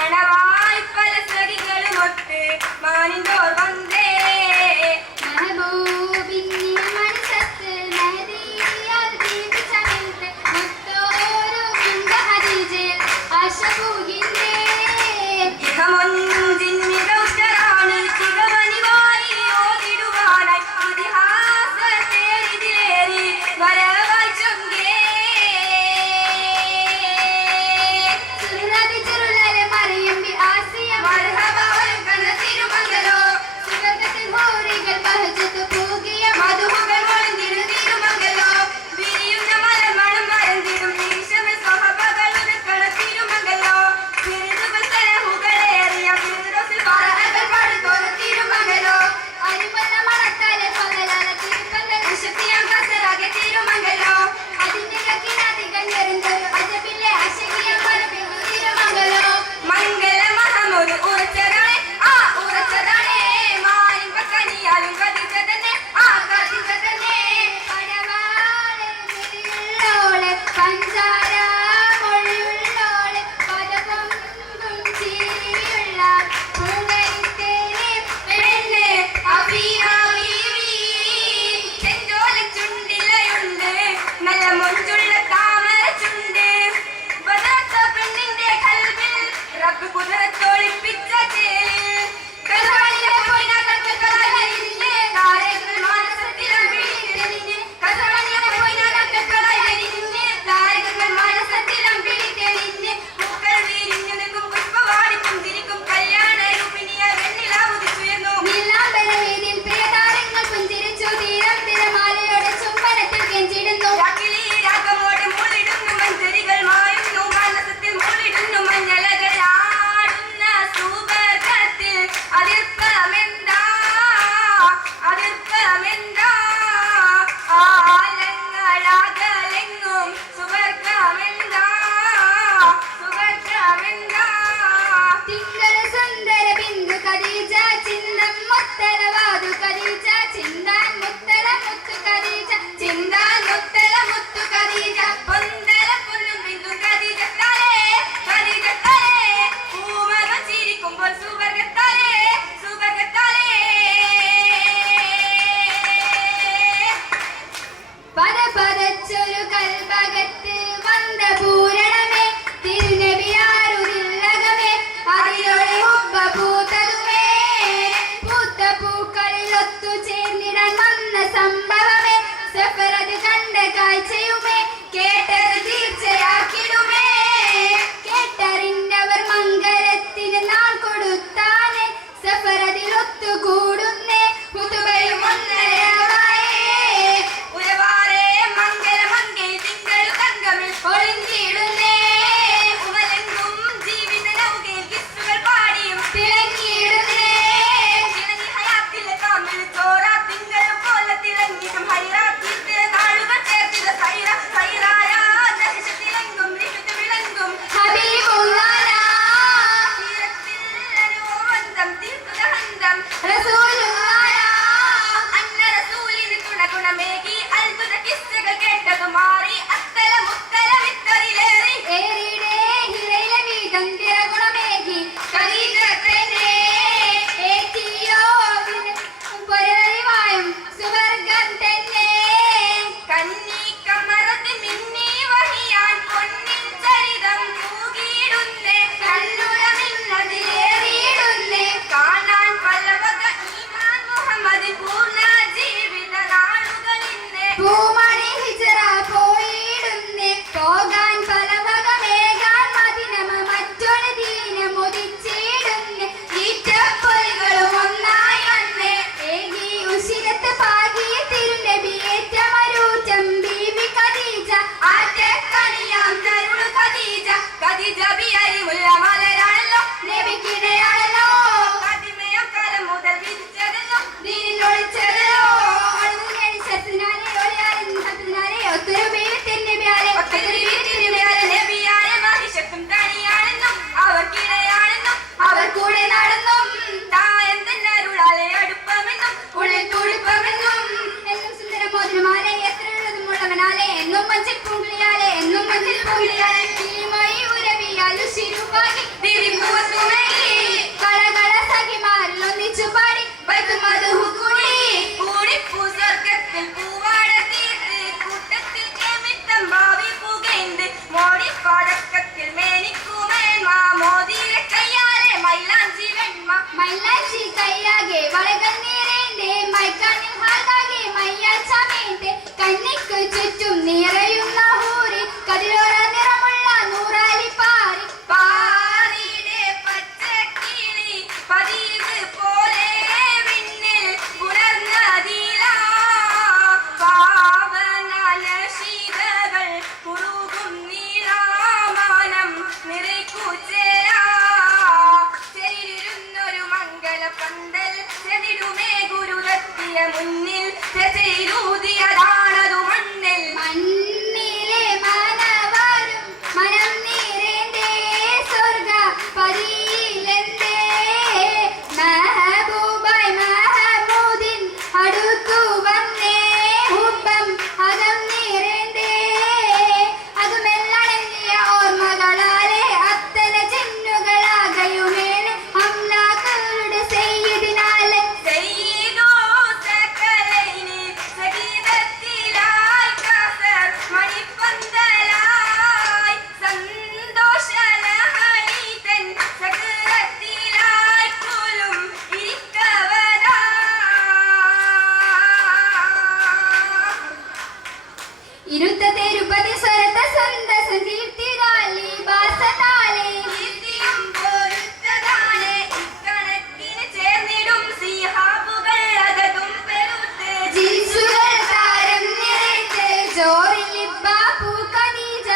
അണവായി പല സഖികളുമൊത്ത് മാനിന്തോർ വന്നേ പടക്കത്തിൽ മേനിക്കുമേന്മ മോതിര കയ്യാലെ മൈലാഞ്ചി വെണ്മ മൈലാഞ്ചി കയ്യാകെ വളകൾ നിറേന്റെ മൈക്കണ്ണിൽ ഹാലാകെ മയ്യാച്ചമേന്റെ കണ്ണിക്ക് ചുറ്റും നിറയുന്ന ഹൂറി കതിരോര നിറമുള്ള നൂറാലി പാറി പാറിയുടെ പച്ചക്കിളി പതിവ് പോലെ വിണ്ണിൽ പുലർന്നതിലാ പാവനശീതകൾ കുറുകും നീളാമാനം നിറയ്ക്കുചേരാ ചെരിരുന്നൊരു മംഗള പന്തൽ ചെതിടുമേ ഗുരുരത്തിയ മുന്നിൽ ചെതിരൂതിയതാണതു മണ്ണിൽ മണ്ണിലെ മനവരും മനം നിറേന്റെ സ്വർഗ പതിയിലെന്തേ മെഹബൂബായ് മെഹമൂദിൻ അടുത്തു വന്നേ ഹുബ്ബം അകം നിറേന്തേ അതുമെല്ലണങ്ങിയ ഓർമ്മകളാലെ അത്തന ചിന്നുകളാകയുമേലെ അംലാക്കളുടെ സെയ്യിദിനാലെ സയ്യിദോ സകലൈനി സഗീതത്തിലായി കാസർ മണിപ്പന്തലായി സന്തോഷലഹരിതൻ സകലത്തിലായി കുലും ഇരിക്കവതാ ഇരുത്ത തെരുപതി സ്വരത്ത സ്വന്ത സങ്കീർത്തിതാലി ബാസതാലേ കീർത്തിയും പൊരുത്തതാണ് ഇക്കണക്കിന് ചേർന്നിടും സിഹാബുകൾ അതതും പെരുത്ത് ജിൻസുകൾ താരം നിറയ്ത്ത് ജോറിൽ ബാപ്പു ഖദീജ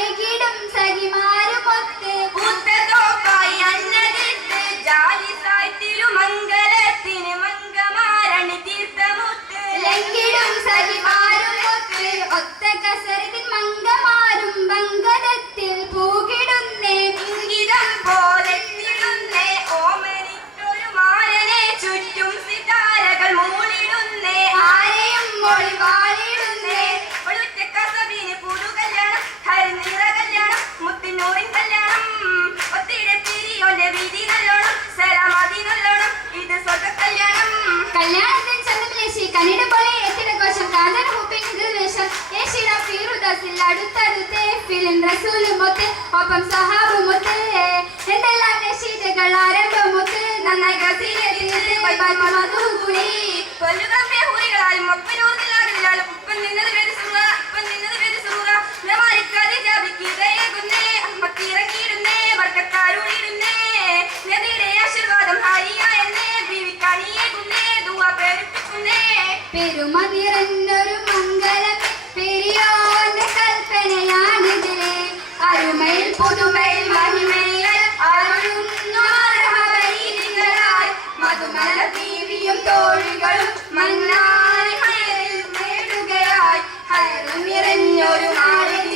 ഏകിടും സഖിമാരുമൊത്ത് പൂത്തതോപ്പായി അന്നതിത്ത് ജാലിസായി തിരുമംഗലത്തിന് മംഗമാരണി തീർത്ഥമുത്ത് ലംഘിടും സഖിമാരുമൊത്ത് ഒത്ത കസരത്തിൻ മംഗമാരും ബംഗതത്തിൽ പൂകിടുന്നേ ഇംഗിതം പോലെ തിടുന്നേ ഓമനിട്ടൊരു മാരനെ ചുറ്റും സിതാരകൾ മൂളിടുന്നേ ആരെയും മൊഴിവാളിടുന്നേ ഒഴുറ്റ കസബിന് പുതുകല്യാണം ഹരിനിറ കല്യാണം മുത്തിനൂറിൻ കല്യാണം ഒത്തിടെ പിരിയോന്റെ വിധി നല്ലോണം സലാമതി നല്ലോണം ഇത് സ്വർഗ കല്യാണം കല്യാണത്തിൻ ചന്തമിലേശി കനിട പോലെ എത്തിട കോശം കാതൽ ഹൂപ്പിൻ ഇതിൽ വേഷം ഏശിറ ഫീറുദാസിൽ അടുത്തടുത്ത് ഫിലിം റസൂലുമൊത്ത് ഒപ്പം സഹാബുമൊത്ത് എന്തെല്ലാം നശീദകൾ ആരംഭമൊത്ത് നന്നായി ഗസീലത്തിൽ മധുകൂടി കൊല്ലുകമ്പേ ഹൂറികളാലും ഒപ്പനൂർന്നില്ലാടില്ലാലും ഉപ്പൻ നിന്നത് പേര് സുറ ഉപ്പൻ നിന്നത് പേര് സുറ നമാരിക്കാതെ ജാപിക്കുകയേകുന്നേ അമ്മക്കിറങ്ങിയിടുന്നേ വർക്കത്താരുളിടുന്നേ നദിയുടെ ആശീർവാദം ഹാരിയായെന്നേ ബീവിക്കണിയേകുന്നേ ദുആ പേരിപ്പിക്കുന്നേ പെരുമ നിറഞ്ഞൊരു മംഗളം പെരിയോന്റെ കൽപ്പനയാണിത് അരുമയിൽ പുതുമയിൽ മഹിമയിൽ അരുളുന്നു അർഹവരീതികളായി മധുമല ദേവിയും തോഴികളും മന്നാരി ഹയറിൽ നേടുകയായി ഹയറ് നിറഞ്ഞൊരു നാളിൽ